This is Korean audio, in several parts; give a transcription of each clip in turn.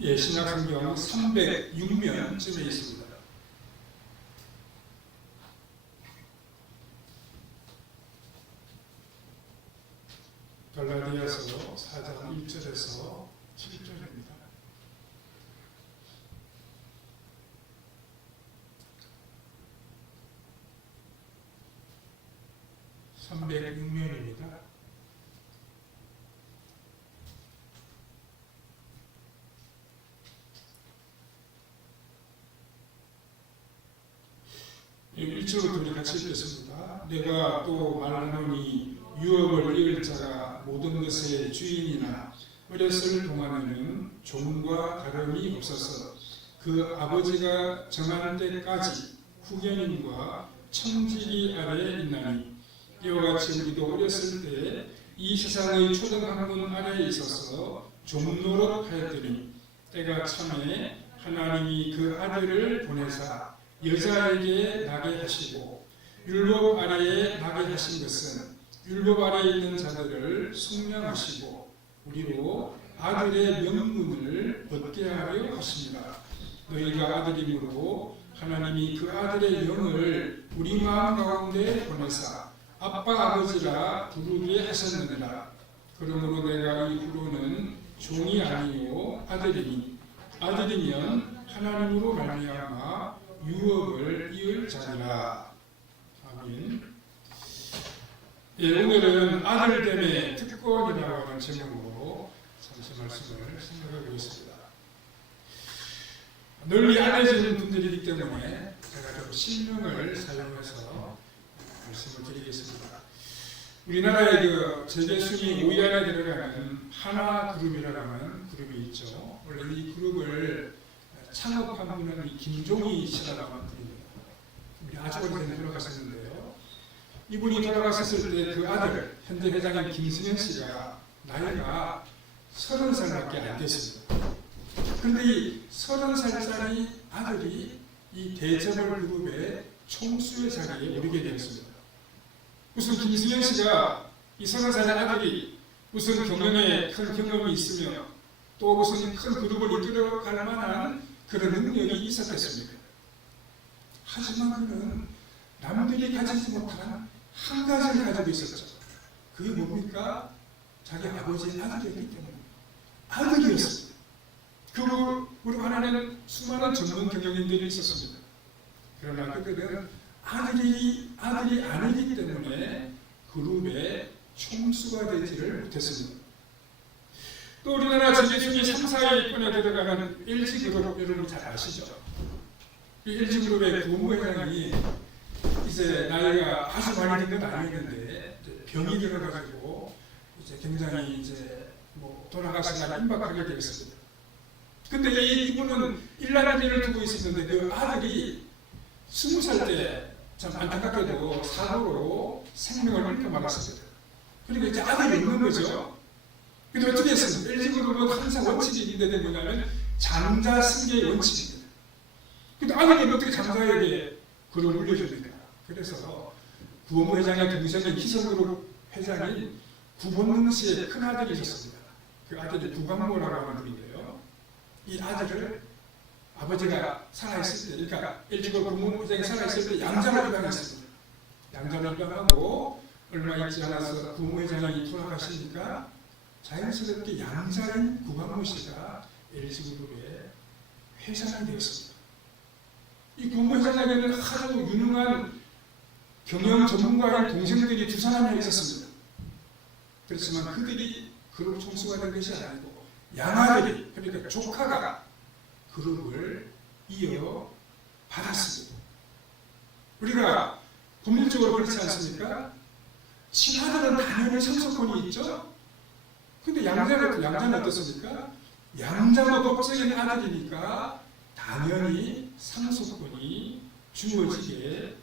예, 신약성경 306면쯤에 있습니다. 갈라디아서 4장 1절에서 7절입니다. (306면입니다) 일절부터 우리 같이 읽겠습니다. 내가 또 말하노니 유업을 이을 자가 모든 것의 주인이나 어렸을 동안에는 종과 다름이 없어서 그 아버지가 정한 때까지 후견인과 청지기 아래에 있나니, 이와 같이 우리도 어렸을 때 이 세상의 초등학문 아래에 있어서 종노릇 하였더니 때가 참에 하나님이 그 아들을 보내사 여자에게 나게 하시고, 율법 아래에 나게 하신 것은 율법 아래에 있는 자들을 숙명하시고 우리로 아들의 명분을 얻게 하려 하십니다. 너희가 아들이므로 하나님이 그 아들의 영을 우리 마음 가운데 보내사 아빠 아버지라 부르게 하셨느니라. 그러므로 내가 이후로는 종이 아니요 아들이니, 아들이면 하나님으로 말미암아 유업을 이을 자니라. 아멘. 예, 오늘은 아들됨의 특권이라고 하는 제목으로 잠시 말씀을 생각해 보겠습니다. 널리 알려진 분들이기 때문에 제가 좀 실명을 사용해서 말씀을 드리겠습니다. 우리나라의 그 세계 순위 5위 안에 들어가는 하나그룹이라고 하는 그룹이 있죠. 원래 이 그룹을 창업한 분은 김종희 씨라고 하는 분입니다. 우리 아주 오래전에 돌아가셨는데요. 이분이 돌아가셨을 때 그 아들, 현재 회장인 김승현 씨가 나이가 30살밖에 안 됐습니다. 그런데 이 30살짜리 아들이 이 대재벌 그룹의 총수의 자리에 오르게 되었습니다. 무슨 김승현 씨가 이 30살의 아들이 무슨 경영에 큰 경험이 있으며 또 무슨 큰 그룹을 이끌어갈 만한 그런 능력이 있었겠습니까? 하지만 그는 남들이 가지지 못한 한 가지를 가지고 있었죠. 그게 뭡니까? 자기 아버지의 아들이었기 때문에 아들이었습니다. 그 그룹 안에는 수많은 전문 경영인들이 있었습니다. 그러나 그들은 아들이 아니기 때문에 그룹의 총수가 되지를 못했습니다. 또 우리나라 세계순위 3, 4위권에 들어가는 LG그룹, 여러분 잘 아시죠? 이 LG그룹의 부회장이 이제 나이가 아주 많이 된 건 아니었는데 병이 들어가지고 이제 굉장히 이제 돌아가시다가 임박하게 되었습니다. 근데 이분은 일날일을 두고 있었는데 그 아들이 20살 때 참 안타깝게도 사고로 생명을 잃고 말았습니다. 그러니까 이제 아들이 없는 거죠. 근데 어떻게 했습니까? LG그룹은 항상 원칙이 있는데 뭐냐면 장자 승계의 원칙입니다. 근데 아들이 어떻게 장자에게 그걸 물려줍니까? 그래서 구본무 회장의 동생인 희성그룹 회장인 구본능 씨의 큰 아들이 있었습니다. 그 아들이 구광모라고 하는 분인데요. 이 아들을 아버지가 살아있을 때, 그러니까 LG그룹 구본무 회장이 살아있을 때 양자를 입양했습니다. 양자를 입양하고 얼마 있지 않아서 구본무 회장이 돌아가시니까 자연스럽게 양자인 구광모 씨가 LG그룹의 회장이 되었습니다. 이 구본무 회장에게는 아주 유능한 경영 전문가의 동생들이 두 사람이 있었습니다. 그렇지만 그들이 그룹 총수가 된 것이 아니고 양아들이, 그러니까 조카가 그룹을 이어받았습니다. 우리가 법률적으로 그렇지 않습니까? 친아들은 당연히 상속권이 있죠. 근데 양자는 어떻습니까? 양자가 법적인 아들이니까 당연히 상속권이 주어지게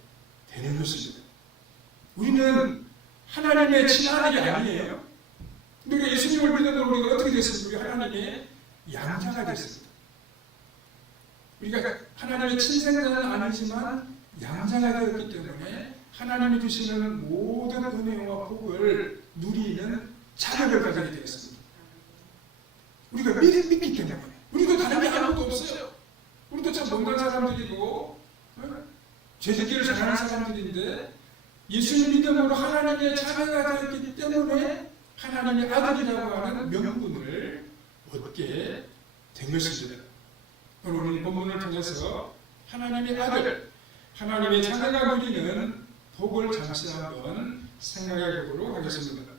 되는 것입니다. 우리는 하나님의 친아들이 아니에요. 우리가 예수님을 믿는 우리가 어떻게 됐습니까? 우리 하나님의 양자가 됐습니다. 우리가 하나님의 친생자는 아니지만 양자가 되었기 때문에 하나님이 주시는 모든 은혜와 복을 누리는 자격을 가지게 되었습니다. 우리가 믿기 때문에. 우리도 다른 죄짓기를 잘하는 사람들인데 예수님 믿음으로 하나님의 자녀가 되었기 때문에 하나님의 아들이라고 하는 명분을 얻게 된 것입니다. 오늘 본문을 통해서 하나님의 아들, 하나님의 자녀가 누리는 복을 잠시 한번 생각해 보도록 하겠습니다.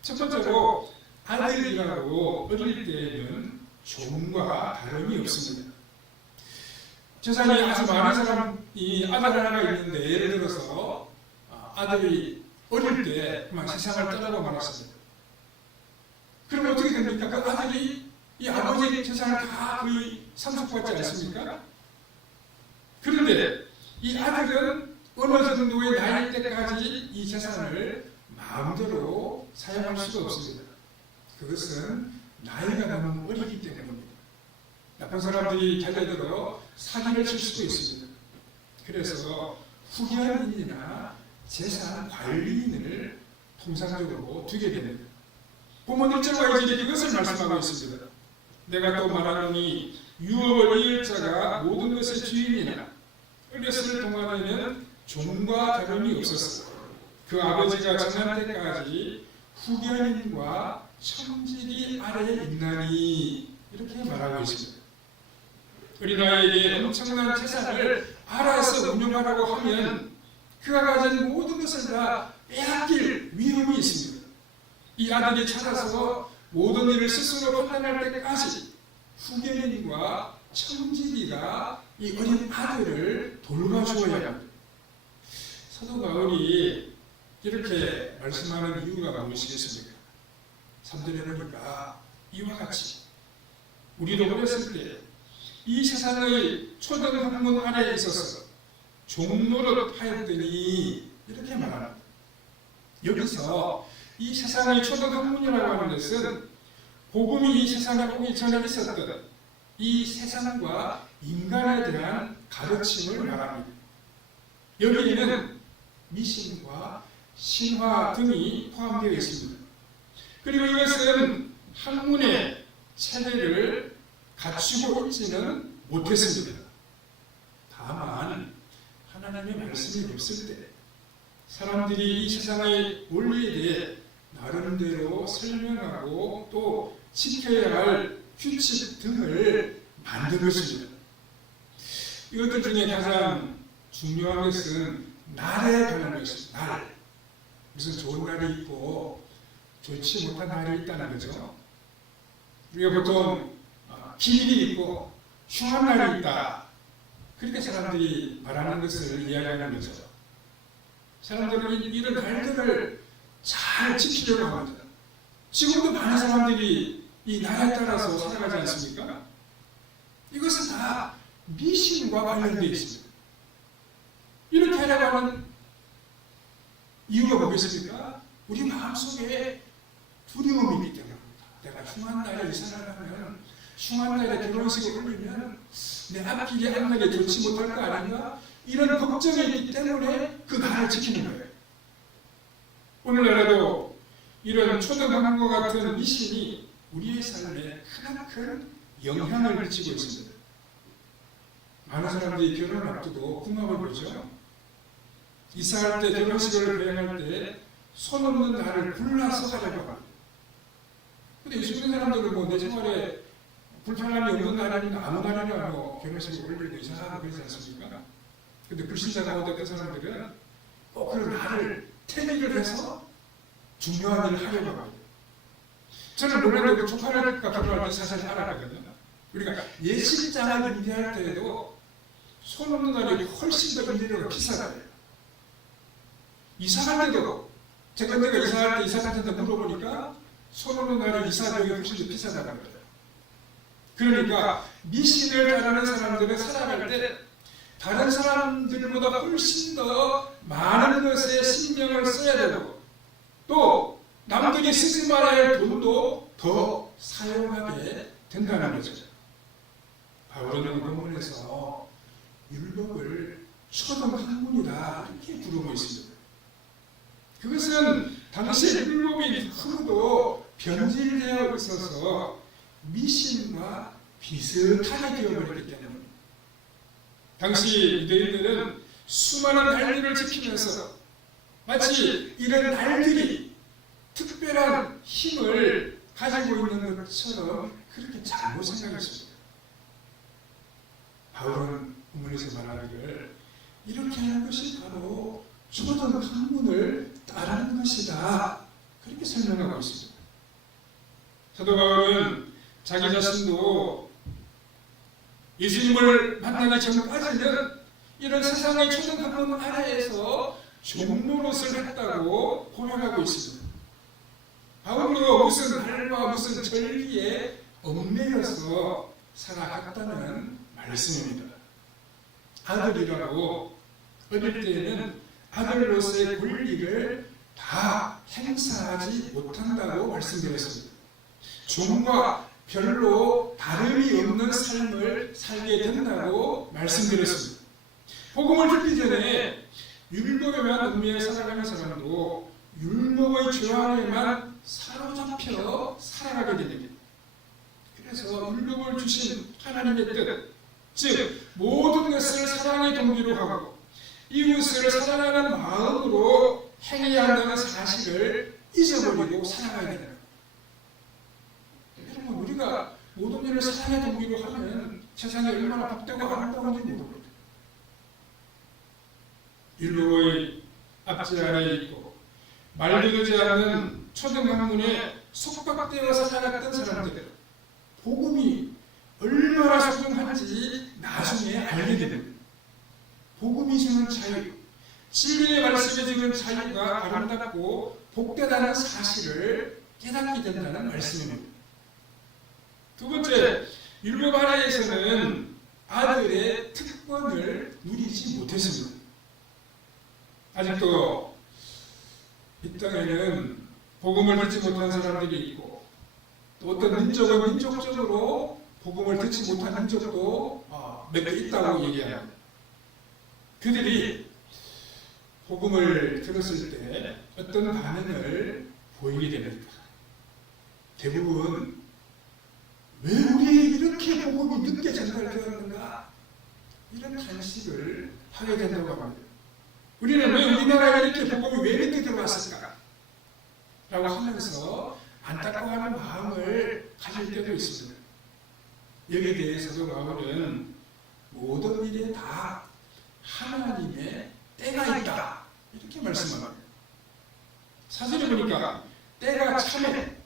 첫 번째로 아들이라고 어릴 때에는 종과 다름이 없습니다. 세상에 아주 많은 사람이 아들 하나가 있는데 예를 들어서 아들이 어릴 때 그만 세상을 떠나고 말았습니다. 그러면 어떻게 됩니까? 그 아들이 이 아버지의 세상을 다 거의 상속받지 않습니까? 그런데 이 아들은 어느 정도의 나이 때까지 이 재산을 마음대로 사용할 수가 없습니다. 그것은 나이가 너무 어리기 때문입니다. 나쁜 사람들이 달려들어 사기를 칠 수도 있습니다. 그래서 후견인이나 재산 관리인을 통상적으로 두게 됩니다. 본문 1절과 2절이 그것을 말씀하고 있습니다. 내가 또 말하노니 유업을 이을 자가 모든 것의 주인이나 어렸을 동안에는 종과 다름이 없었어. 그 아버지가 정한 때까지 후견인과 청지기 아래에 있나니 이렇게 말하고 있습니다. 어린아이에게 엄청난 재산을 알아서 운용하라고 하면 그가 가진 모든 것을 다 빼앗길 위험이 있습니다. 이 아들이 자라서 모든 일을 스스로 판단할 때까지 후견인과 청지기가 이 어린 아들을 돌봐주어야 합니다. 사도 바울이 이렇게 말씀하는 이유가 무엇이겠습니까? 3절에 보니까 이와 같이 우리도 어렸을 때 이 세상의 초등학문 아래에 있어서 종노릇 하였더니 이렇게 말합니다. 여기서 이 세상의 초등학문이라고 하는 것은 복음이 이 세상에 오기 전에 있었던 이 세상과 인간에 대한 가르침을 말합니다. 여기에는 미신과 신화 등이 포함되어 있습니다. 그리고 이것은 학문의 체계를 갖추고 있지는 못했습니다. 다만 하나님의 말씀이 없을 때 사람들이 이 세상의 원리에 대해 나름대로 설명하고 또 지켜야 할 규칙 등을 만든 것입니다. 이것들 중에 가장 중요한 것은 날에 관한 것입니다. 날. 무슨 좋은 날이 있고 좋지 못한 날이 있다는 거죠. 우리가 보통 기일이 있고 흉한 날이 있다. 그렇게 사람들이 말하는 것을 이야기하는 거죠. 사람들은 이런 날들을 잘 지키려고 합니다. 지금도 많은 사람들이 이 날에 따라서 살아가지 않습니까? 이것은 다 미신과 관련되어 있습니다. 이렇게 하려고 하는 이유가 뭐겠습니까? 우리 마음속에 두려움이 있기 때문입니다. 내가 흉한 날에 이사를 하면, 흉한 날에 결혼식을 올리면 내 앞길이 앞날에 좋지 못할 거 아닌가? 이런 걱정이 있기 때문에 그 날을 지키는 거예요. 오늘날에도 이런 초등학문과 같은 미신이 우리의 삶에 크나큰 영향을 미치고 있습니다. 많은 사람들이 결혼을 앞두고 궁합을 보죠. 이사할 때, 결혼식을 배행할 때 손 없는 날을 골라서 하려고 합니다. 근데 요즘 사람들은 뭐 내 생활에 불편함이 없는 날이면 아무 날이나 뭐 결혼식을 올리고 이사하고 그러지 않습니까? 근데 불신자 가운데 어떤 사람들은 꼭 그런 날을 태미를 해서 중요한 일을 하려고 합니다. 저는 놀랍게도 조카를 결혼할 때 사실 알아가거든요. 우리가 예식장을 인계할 때에도 손 없는 날이 훨씬 더 인계료가 비싸요. 이사할 때도 제가 이사할 때 이사한테 물어보니까 손 없는 날에 이사 비용이 훨씬 더 비싸다는 거예요. 그러니까 미신을 따르는 사람들은 살아갈 때 다른 사람들보다 훨씬 더 많은 것에 신경을 써야 되고 또 남들이 쓰지 말아야 할 돈도 더 사용하게 된다는 거죠. 바울은 본문에서 율법을 초등학문이다 이렇게 부르고 있습니다. 그것은 당시 율법이 너무도 변질되어 있어서 미신과 비슷하게 되어버렸기 때문입니다. 당시 유대인들은 수많은 날들을 지키면서 마치 이런 날들이 특별한 힘을 가지고 있는 것처럼 그렇게 잘못 생각했습니다. 바울은 본문에서 말하기를 이렇게 하는 것이 바로 초등 학문을 따르는 것이다, 그렇게 설명하고 있습니다. 사도 바울은 자기 자신도 예수님을 만나기 전까지는 이런 세상의 초등 학문 아래에서 종노릇을 했다고 고백하고 있습니다. 바울도 무슨 할과 무슨 절기에 얽매여서 살아갔다는 말씀입니다. 아들이라고 어릴 때에는 아들로서의 권리를 다 행사하지 못한다고 말씀드렸습니다. 종과 별로 다름이 없는 삶을 살게 된다고 말씀드렸습니다. 복음을 듣기 전에 율법에만 얽매여 살아가는 사람도 율법의 죄 안에만 사로잡혀 살아가게 됩니다. 그래서 율법을 주신 하나님의 뜻, 즉 모든 것을 사랑의 동기로 하고 이웃을 사랑하는 마음으로 행해야 한다는 사실을 잊어버리고 살아가야 됩니다. 여러분, 우리가 모든 일을 사랑의 동기로 하면 세상이 얼마나 복되고 아름다운지 모릅니다. 율법의 앞지 아래에 있고 말도 되지 않는 초등학문에 속박되어서 살아갔던 사람들, 복음이 얼마나 소중한지 나중에 알게 됩니다. 복음이 주는 자유, 진리의 말씀이 주는 자유가 아름답고 복되다는 사실을 깨닫게 된다는 말씀입니다. 두 번째, 율법 아래에서는 아들의 특권을 누리지 못했습니다. 아직도 이 땅에는 복음을 듣지 못한 사람들이 있고 또 어떤 민족은 민족적으로 복음을 듣지 못한 민족도 몇 개 있다고 얘기합니다. 그들이 복음을 들었을 때 어떤 반응을 보이게 됩니다. 대부분 왜 우리에게 이렇게 복음이 늦게 전달되었는가, 이런 탄식을 하게 된다고 합니다. 우리는 왜 우리나라에 이렇게 복음이 왜 늦게 들어왔을까? 라고 하면서 안타까워하는 마음을 가질 때도 있습니다. 여기에 대해서도 바울은 모든 일에 다 하나님의 때가 있다, 이렇게 말씀합니다. 사실을 보니까 때가 참에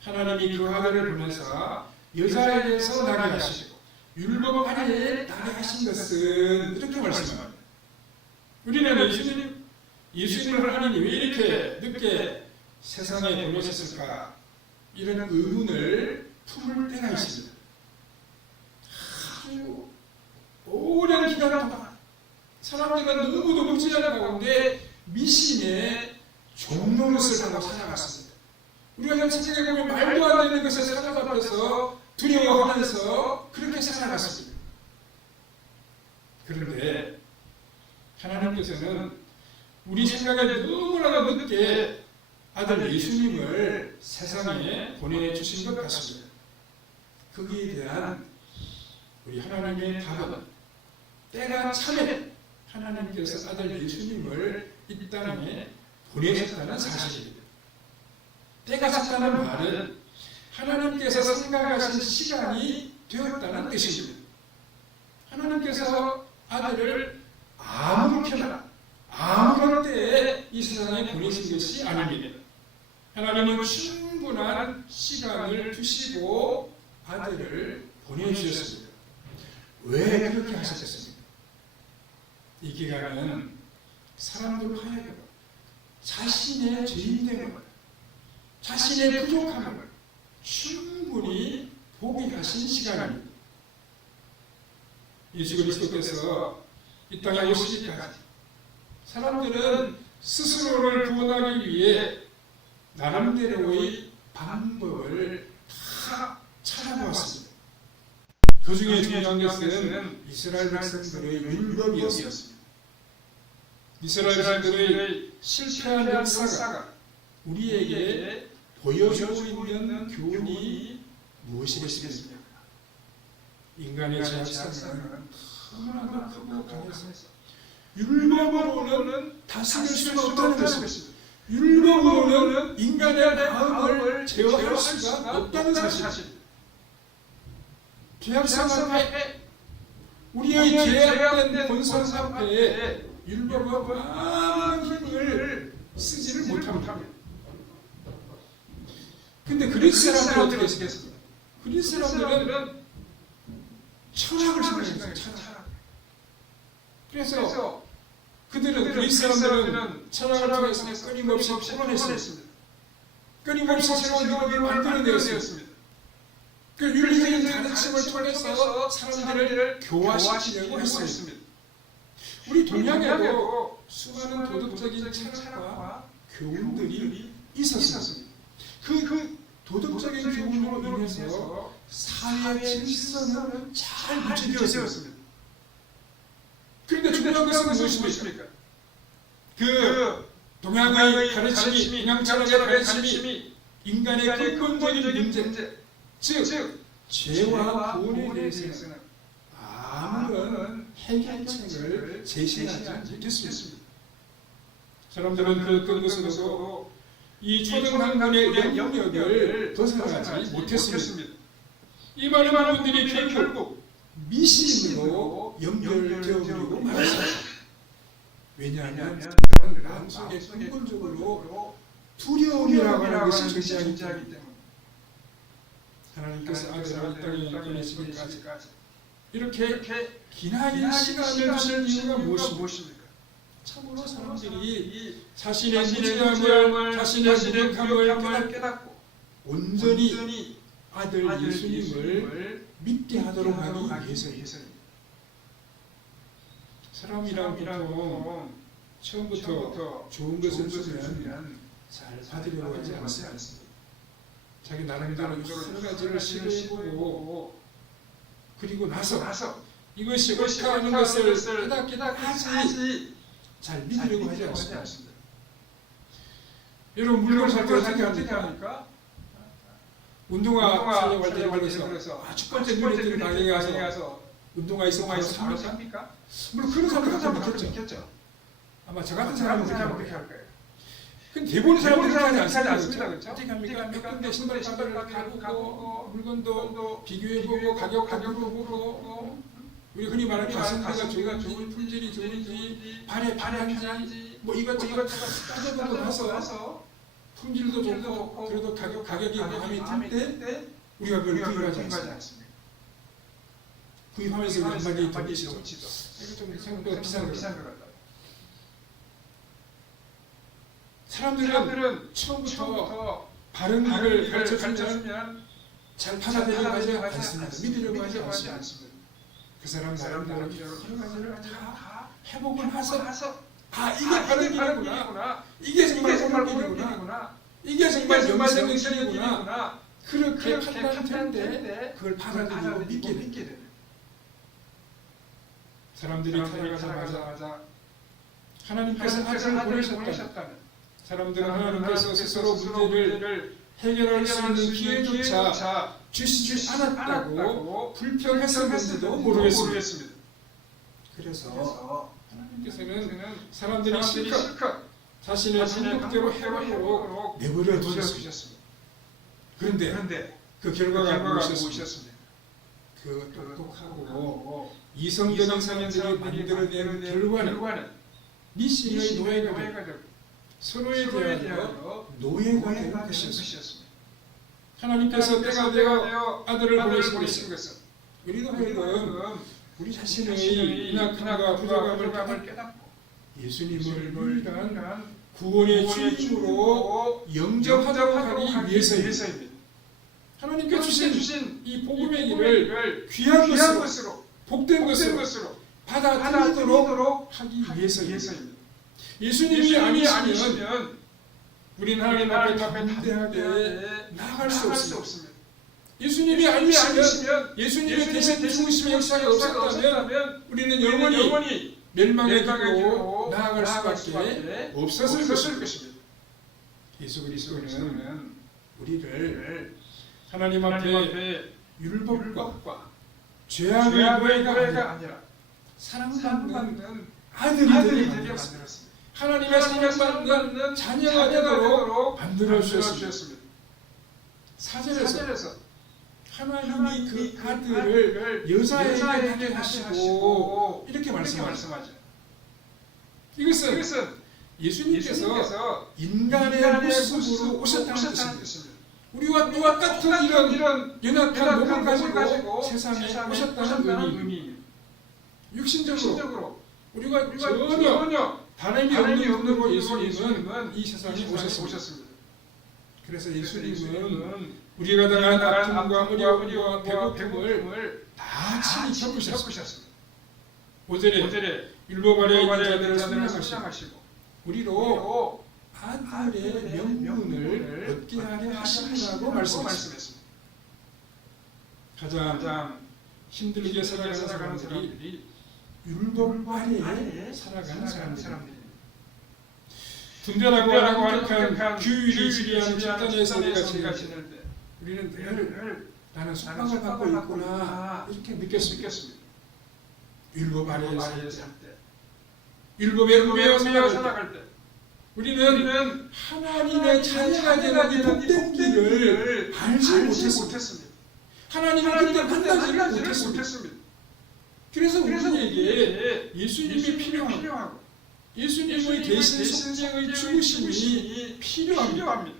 하나님이 그 아들을 보내서 여자에게서 나게 하시고 율법 아래에 나게 하신 것은, 이렇게 말씀합니다. 우리는 예수님을 하나님이 왜 이렇게 늦게 세상에 보내셨을까, 이런 의문을 품을 때가 있습니다. 아주 오랜 기간 동안 사람들은 너무도 무지한 가운데 미신의 종노릇을 하고 살아갔습니다. 우리가 현 세상에 보면 말도 안 되는 것을 사로잡혀서 두려워하면서 그렇게 살아갔습니다. 그런데 하나님께서는 우리 생각에 너무나도 늦게 아들 예수님을 세상에 보내주신 것 같습니다. 거기에 대한 우리 하나님의 답은 때가 참에 하나님께서 아들 예수님을 이 땅에 보내셨다는 사실입니다. 때가 찼다는 말은 하나님께서 생각하신 시간이 되었다는 뜻입니다. 하나님께서 아들을 아무렇게나 아무런 때에 이 세상에 보내신 것이 아닙니다. 하나님은 충분한 시간을 두시고 아들을 보내주셨습니다. 왜 그렇게 하셨습니까? 이 기간은 사람들 하여금 자신의 죄인됨을, 자신의 부족함을 충분히 보게 하신 시간입니다. 예수 그리스도께서 이 땅에 오시기까지 사람들은 스스로를 구원하기 위해 나름대로의 방법을 다 찾아보았습니다. 그 중에 중요한 것은 이스라엘 백성들의 율법이었습니다. 이스라엘 백성들의 실패한 역사가 우리에게 보여주고 있는 교훈이 무엇이겠습니까? 인간의 죄악성은 너무나도 크고 강해서 율법으로는 다스릴 수가 없다는 것입니다. 율법으로는 인간의 마음을 제어할 수가 없다는 사실. 죄악성 앞에, 우리의 죄악된 본성 앞에 율법은 아무런 힘을 쓰지를 못합니다. 근데 그리스 사람들은 어떻게 했겠습니까? 그리스 사람들은 철학을 생각했어요. 철학. 그래서 그들은 그리스 사람들은 철학을 통해서 끊임없이 토론했습니다. 끊임없이 새로운 율법을 만들어내었습니다. 그 윤리적인 가르침을 통해서 사람들을 교화시키려고 했습니다. 우리 동양에도 수많은 도덕적인 철학과 교훈들이 있었습니다. 그 도덕적인 교훈으로 인해서 사회 질서는 잘 유지되었습니다. 그런데 중요한 것은 무엇입니까? 그 동양의 가르침이, 동양 철학의 가르침이 인간의 근본적인 문제, 즉 죄와 구원에 대해서는 아무런 해결책을 제시하지 못했습니다. 사람들은 그랬던 것으로도 이 초등학문의 영역을 벗어나지 못했습니다. 이 많은 분들이 결국 미신으로 연결되어버리고 말았습니다. 왜냐하면 사람들 마음속에 근본적으로 두려움이라고 하는 것이 존재하기 때문에 하나님께서 아들을 이 땅에 보내시기까지 이렇게 기나긴 시간을 주실 이유가 무엇입니까? 참으로 사람들이 자신의 무지함을, 자신의 무력함을 깨닫고 온전히 아들 예수님을 믿게 하도록 하기 위해서입니다. 사람이란 보통 처음부터 좋은 것을 주면 잘 받으려고 하지 않습니다. 자기 나름대로 여러 가지를 시도해보고 그리고 나서 이것이 옳다 하는 것을 깨닫기까지 잘 믿으려고 하지 않습니다. 여러분 물건 살 때 어떻게 합니까? 운동화 사려고 할 때 그래서 첫 번째 눈에 띄는 가게에 가서 운동화에서 바로 삽니까? 물론 그런 사람도 있겠죠. 아마 저 같은 사람은 그렇게 할 거예요. 근데 대부분 사람들은 그렇게 하지 않습니다. 어떻게 합니까? 몇 군데 신발 가보고 물건도 비교해보고 가격도 보고 우리 흔히 말하는 가성비가 좋은지 품질이 좋은지 발에 편한지 뭐 이것저것 따져보고 가서 품질도 좋고 그래도 가격이 마음에 들 때 우리가 그걸 구입하지 않습니다. 구입하면서 한마디 덧붙이죠. 이거 좀 생각보다 비싼 것 같다. 사람들은 처음부터 바른 길을 가르쳐주면 잘 받아들이려고 하지 않습니다. 믿으려고 하지 않습니다. 그 사람 나름대로 여러 가지를 다 해보고 나서 이게 바른 길이구나. 이게 정말 옳은 길이구나. 이게 정말 영생의 길이구나. 그렇게 판단할 때 그걸 받아들이고 믿게 됩니다. 사람들이 살아가자마자 하나님께서 아들을 보내셨다면 사람들은 하나님께서 스스로 문제를 해결할 수 있는 기회조차 주시지 않았다고 불평했었는지도 모르겠습니다. 그래서 하나님께서는 사람들이 실컷 자신의 방법대로 해보도록 내버려 두셨습니다. 그런데 그 결과가 무엇이었습니까? 그 똑똑하고 이성적인 사람들이 만들어낸 결과는 미신의 노예가 되고 서로에 대하여 노예가 되는 것이었습니다. 하나님께서 때가 되어 아들을 보내신 것은 우리도 우리 자신의 인악함과 부족함을 깨닫고 예수님을 유일한 구원의 주님으로 영접하기 위해서입니다. 하나님께 주신 이 복음의 길을 귀한 것으로 복된 것으로 받아들이도록 하기 위해서입니다. 예수님이 아니시면 우리는 하나님 앞에 담대하게 나아갈 수 없습니다. 예수님이 아니시면 예수님의 대신 죽으심의 역사가 없었다면 우리는 영원히 멸망의 길로 나아갈 수밖에 없었을 것입니다. 예수 그리스도는 우리를 하나님 앞에 율법과 죄악의 노예가 아니라 사랑받는 아들이 되게 만들었습니다. 하나님의 사랑받는 자녀가 되도록 만들어 주셨습니다. 사절에서 하나님이 그 아들을 여자에게 낳게 하시고 이렇게 말씀하죠. 이것은 예수님께서 인간의 모습으로 오셨다는 뜻입니다. 우리와 똑같은 이런 연약한 몸을 가지고 세상에 오셨다는 의미입니다. 육신적으로 우리가 전혀 다름이 없는 분으로 예수님은 이 세상에 오셨습니다. 그래서 예수님은 우리가 당한 아픔과 어려움과 배고픔을 다 친히 겪으셨습니다. 5절에 율법아래에 있는 자들을 사랑하시고 우리로 아들의 명분을 얻게 하려 하시라고 말씀했습니다. 가장 힘들게 살아가는 사람들이 율법 아래에 살아가는 사람들입니다. 든든하고 완벽한 규율이 지배하는 집단에서 우리가 지낼 때 우리는 늘 나는 속박을 받고 있구나 이렇게 느꼈습니다. 율법 아래에 살 때, 율법에 의하여 살아갈 때 우리는 하나님의 자녀가 되는 이 복된 길을 알지 못했습니다. 하나님을 그때 만나지를 못했습니다. 그래서 우리에게 예수님이 필요하고 예수님의 대신 성령의 죽으심이 필요합니다.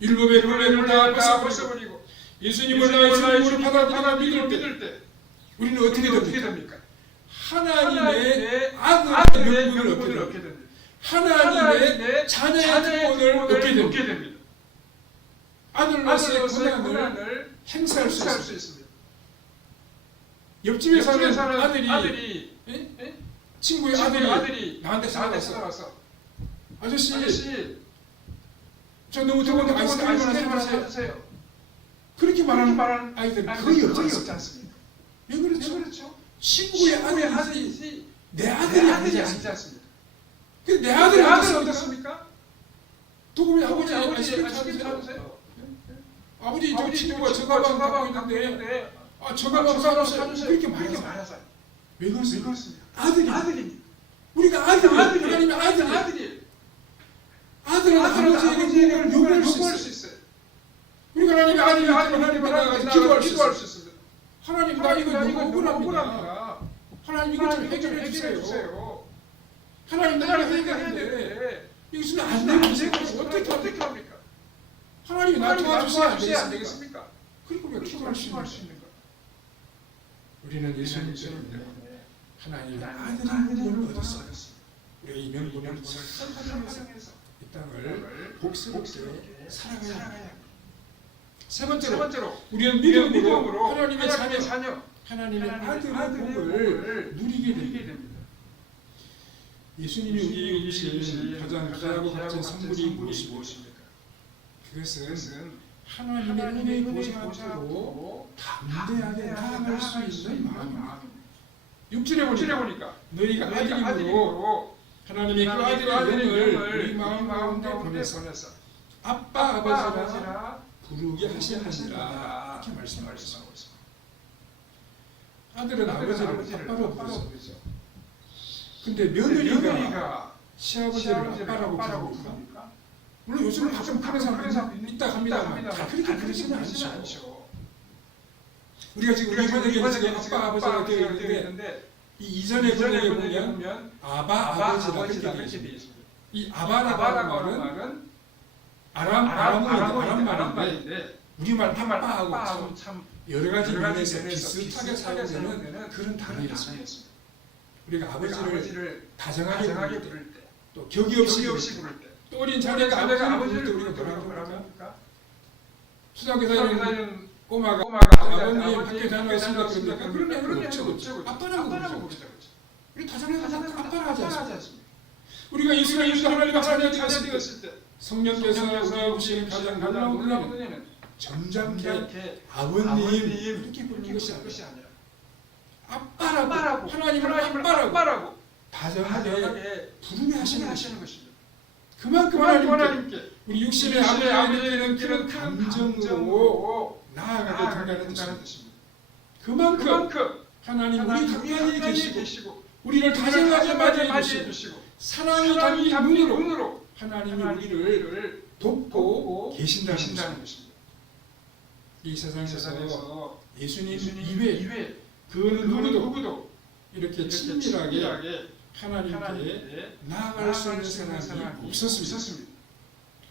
율법의 룰을 다 벗어버리고 예수님을 나의 주님으로 받아들이고 믿을 때 우리는 어떻게 됩니까? 하나님의 아들의 명분을 얻게 됩니다. 하나님의 자녀의 특권을 얻게 됩니다. 아들로서의 권한을 행사할 수 있습니다. 옆집에 사는 아들이 친구의 아들이 나한테 찾아와서 아저씨 저 너무 더운데 아이스크림 하나 사주세요. 그렇게 말하는 아이들은 거의 없지 않습니까? 왜 그렇죠? 친구의 아들이 내 아들이 아니지 않습니까? 내 아들이 어떻습니까? 도구미 아버지 아이스크림 사주세요. 아버지 저 친구가 저 가방 갖고 있는데 저 가방 사주세요. 그렇게 말하잖아요. 왜 그렇습니까? 아들입니다. 우리가 하나님의 아들은 아버지에게 무엇을 요구할 수 있어요. 우리가 하나님의 아들이면 하나님께 기도할 수 있습니다. 하나님 나 이거 너무 억울합니다. 하나님 이거 좀 해결해 주세요. 하나님 나를 해결해야 돼. 이거 있으면 안 되고 어떻게 합니까? 하나님이 나 도와주세요 안 되겠습니까? 그리고 우리가 기도할 수 있는 거. 우리는 예수님처럼 하나님의 아들을 얻었어요. 우리가 이 명분을 선포하면서 이 땅을 복스럽게 살아가야 합니다. 세 번째로 우리는 믿음으로 하나님의 자녀 하나님의 아들의 복을 누리게 됩니다. 예수님이 우리에게 주신 가장 귀하고 값진 선물이 무엇입니까? 그것은 하나님의 은혜의 보좌 앞으로 담대하게 나아갈 수 있는 마음입니다. 6절에 보니까 너희가 아들이므로 하나님의 그 아들의 영을 우리 마음 가운데 보내서 아빠 아버지라 부르게 하시느니라 이렇게 말씀하고 있습니다. 아들은 아버지를 아빠로 부르죠. 근데 며느리가 시아버지를 아빠라고 부릅니까? 물론 요즘은 가끔 그런 사람 있다 합니다만 다 그렇게 부르지는 않죠. 우리가 지금 이번에 아빠 아버지가 되어 있는데 이 이전의 번역에 보면 아바 아버지라 그렇게 되어 있습니다. 이 아바라고 하는 말은 아람 말인데 우리말 아빠하고 참 여러 가지 면에서 비슷하게 사용되는 그런 단어였습니다. 우리가 아버지를 다정하게 부를 때, 또 격이 없이 부를 때, 또 어린 자녀가 아버지를 부를 때 우리가 뭐라고 합니까? 초등학교 다니는 꼬마가 아버님 학교 다녀왔습니다. 그러니까 그런 애는 없죠. 아빠라고 부르죠. 우리 다정해서 아빠라 하지 않습니까? 우리가 이스라엘도 하나님의 자녀가 되었을 때 성령께서 우리에게 주신 가장 놀라운 은혜는 점잖게 아버님 이렇게 부르는 것이 아니라 아빠라고 하나님을 아빠라고 다정하게 부르게 하시는 것입니다. 그만큼 하나님께 우리 육신의 아버지에게는 그런 감정으로 나아가게 된다는 뜻입니다. 그만큼 하나님 우리 가까이 계시고 우리를 다정하게 맞이해 맞이해 주시고 주시고 사랑이 사랑이 담긴 담긴 눈으로 눈으로 하나님이 하나님이 우리를 우리를 돕고 계신다는 계신다는 것입니다. 것입니다. 이 세상에서 세상에서 예수님 예수님 이외에 이외에 그 그 누구도 누구도 이렇게 이렇게 친밀하게 친밀하게 하나님께 하나님께 나아갈 수 있는 나아갈 사람이 없었습니다.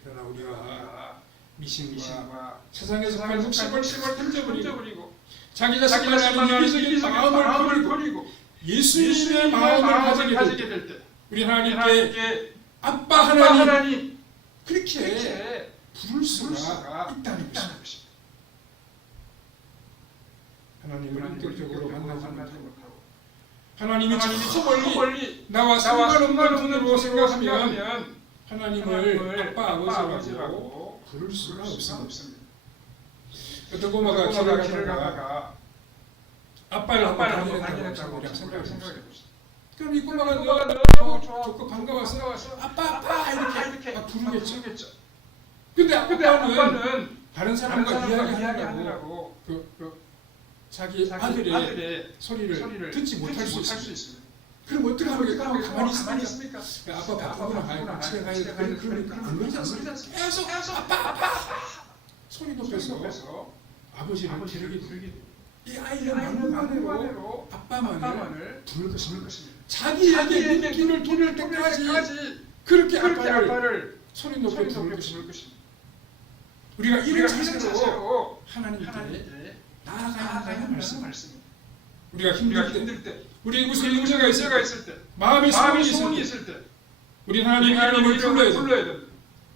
그러나 우리가 미신과 미신과 세상에서 세상에서 한 욕심을 욕심을 던져버리고 던져버리고 자기 자기 자신을 자신만의 하나님 이기적인 이기적인 마음을 마음을 버리고 버리고 예수님의 예수님의 마음을 마음을 가지게 될 때 될 때 우리 하나님께 하나님께 아빠 아빠 하나님 하나님 그렇게 이렇게 부를 수가 수가 있다는 것입니다. 것입니다. 하나님을 인격적으로 만나지 못하고 못하고 하나님이 하나님이 저 저 멀리 멀리 나와 나와 상관없는 상관없는 분으로 분으로 생각하면 생각하면 하나님을 아빠 아버지라고 아버지라고 부를 수가 없습니다. 없습니다. 어떤 고마가 꼬마가 길을 가다가 가다가 아빠를 한번 아빠를 한번 당연했다고 당연했다고 생각해 생각해 봅시다. 봅시다. 그럼 이 꼬마가 꼬마가 너무 너무 좋고 반가워서 아빠 아빠 이렇게 막 부르겠죠. 부르겠죠. 근데 근데 아빠는 아빠는 다른 사람과 이야기하느라고 이야기하느라고 자기 아들의 소리를 듣지 못할 수 있습니다. 있습니다. 그럼 어떻게 하면 가만히 가만히 있습니까? 있습니까? 아빠 바쁘구나 가야 집에 가야 돼. 그러니까 안 그러지 않습니까? 계속 아빠 소리 높여서 아버지를 부르게 이 아이는 막무가내로 아빠만을 부를 것입니다. 자기에게 느낌을 돌릴 때까지 그렇게 아빠를 소리 높여 부를 것입니다. 우리가 이런 자세로 하나님께 나아가야 한다는 말씀입니다. 우리가 힘들 때 우리 무슨 문제가 있을 때 마음에 소원이 있을 때 우리 하나님 이름을 불러야 됩니다.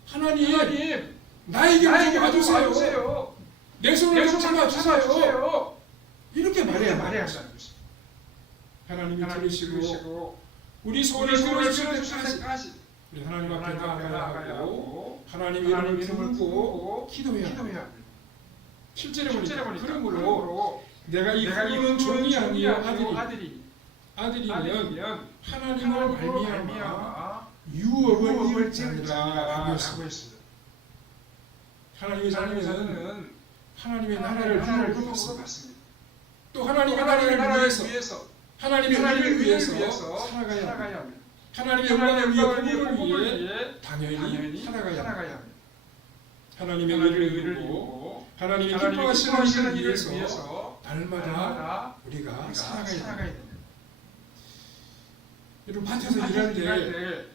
하나님 나에게 좀 와주세요. 내 손을 좀 잡아주세요. 이렇게 말해야 한다는 것입니다. 하나님이 들으시고 우리 소원을 들어주실 때까지 우리 하나님 앞에 나아가야 하고 하나님 이름을 부르고 기도해야 합니다. 실제로 보니까 그러므로 내가 이 부르는 종이 아니요 아들이면 하나님을 말미암아 유업을 이을지니라 하고 있습니다. 하나님의 자녀는 하나님의 나라를 유업으로 받습니다. 또 하나님의 나라를 위해서 하나님의 의를 위해서 살아가야 합니다. 하나님의 영광을 위해 복음을 위해 당연히 살아가야 합니다. 하나님의 의를 이루고 하나님의 기뻐하시는 일을 위해서 날마다 우리가 살아가야 됩니다. 여러분 밭에서 일할 때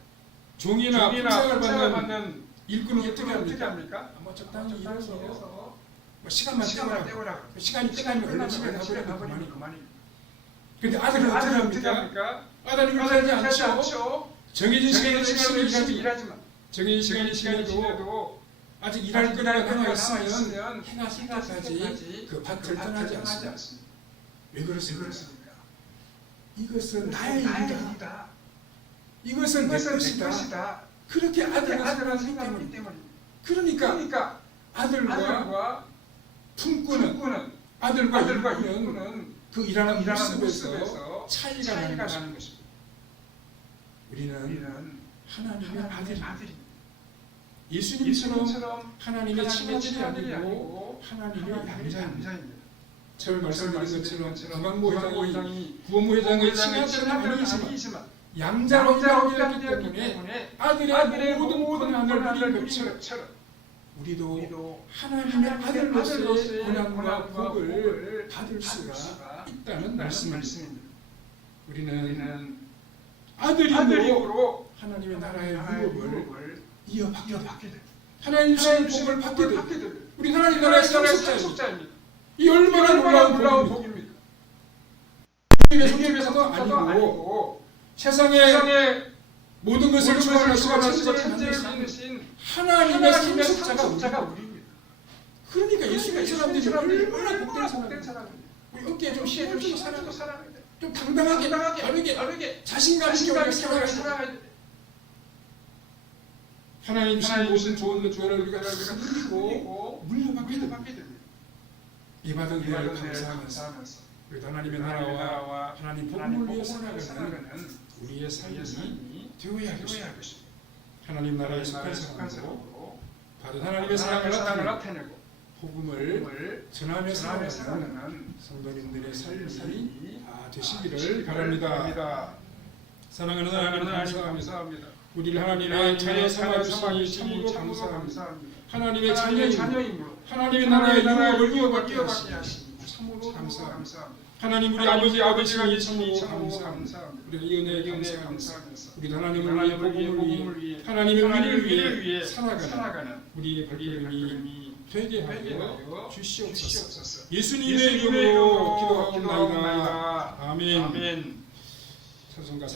종이나 품상을 받는 일꾼은 어떻게 합니까? 뭐 적당히 일해서 뭐 시간만 때우라. 시간이 끝나면 얼른 집에 가버리면 그만이에요. 근데 아들은 어떻게 합니까? 아들은 그렇게 하지 않죠. 정해진 시간에 열심히 일하지만 정해진 시간에도 아직 일할 거리가 남아있으면 해가 질 때까지 그 밭을 떠나지 않습니다. 왜 그렇습니까? 이것은 나의 일이다. 이것은 내 것이다. 그렇게 아들은 생각하기 때문입니다. 그러니까 아들과 품꾼은 아들과 일꾼은 그 일하는 모습에서 차이가 나는 것입니다. 우리는 하나님의 아들입니다. 예수님처럼 하나님의 친아들이 아니고 하나님의 양자입니다. 처음 말씀드린 것처럼 강광모 회장이 구원모 회장의 친아들은 아니지만 양자로 일하기 때문에 아들의 모든 고난을 누린 것처럼 우리도 하나님의 아들로서의 고난과 복을 받을 수가 있다는 말씀입니다. 우리는 아들임으로 하나님의 나라의 유업을 이어받게 됩니다. 하나님 주신 복을 받게 됩니다. 우리 하나님 나라의 상속자입니다. 이 얼마나 놀라운 복입니까? 세계에서도 아니고 세상에 모든 것을 주관하시고 천지를 만드신 하나님의 상속자가 우리입니다. 그러니까 예수님의 사람들이 얼마나 복된 사람입니다. 우리 어깨에 좀 힘을 주고 살아야 돼. 좀 당당하게 바르게 자신감 있게 우리가 살아가야 돼. 하나님 주신 모든 좋은 것들을 우리가 누리고 물려받게 됩니다. 이 받은 은혜를 감사하면서 우리 하나님의 나라와 하나님 복음을 위해 살아가는 우리의 삶이 되어야 할 것입니다. 하나님 나라에 속한 사람으로 받은 하나님의 사랑을 나타내고 복음을 전하며 살아가는 성도님들의 삶이 다 되시기를 바랍니다. 사랑하는 하나님 감사합니다. 감사합니다. 우리를 하나님의 자녀 삼아주시니 참으로 감사합니다. 하나님의 자녀임으로 하나님의 나라의 유업을 이어받게 하시니 참으로 감사합니다. 하나님 우리 아버지가 되시니 참으로 감사합니다. 우리 이 은혜에 감사합니다. 우리 하나님을 위해 복음을 위해 하나님의 의를 위해 살아가는 우리의 발걸음이 되게 하여 주시옵소서. 예수님의 이름으로 기도하옵나이다. 아멘. 아멘. 찬송가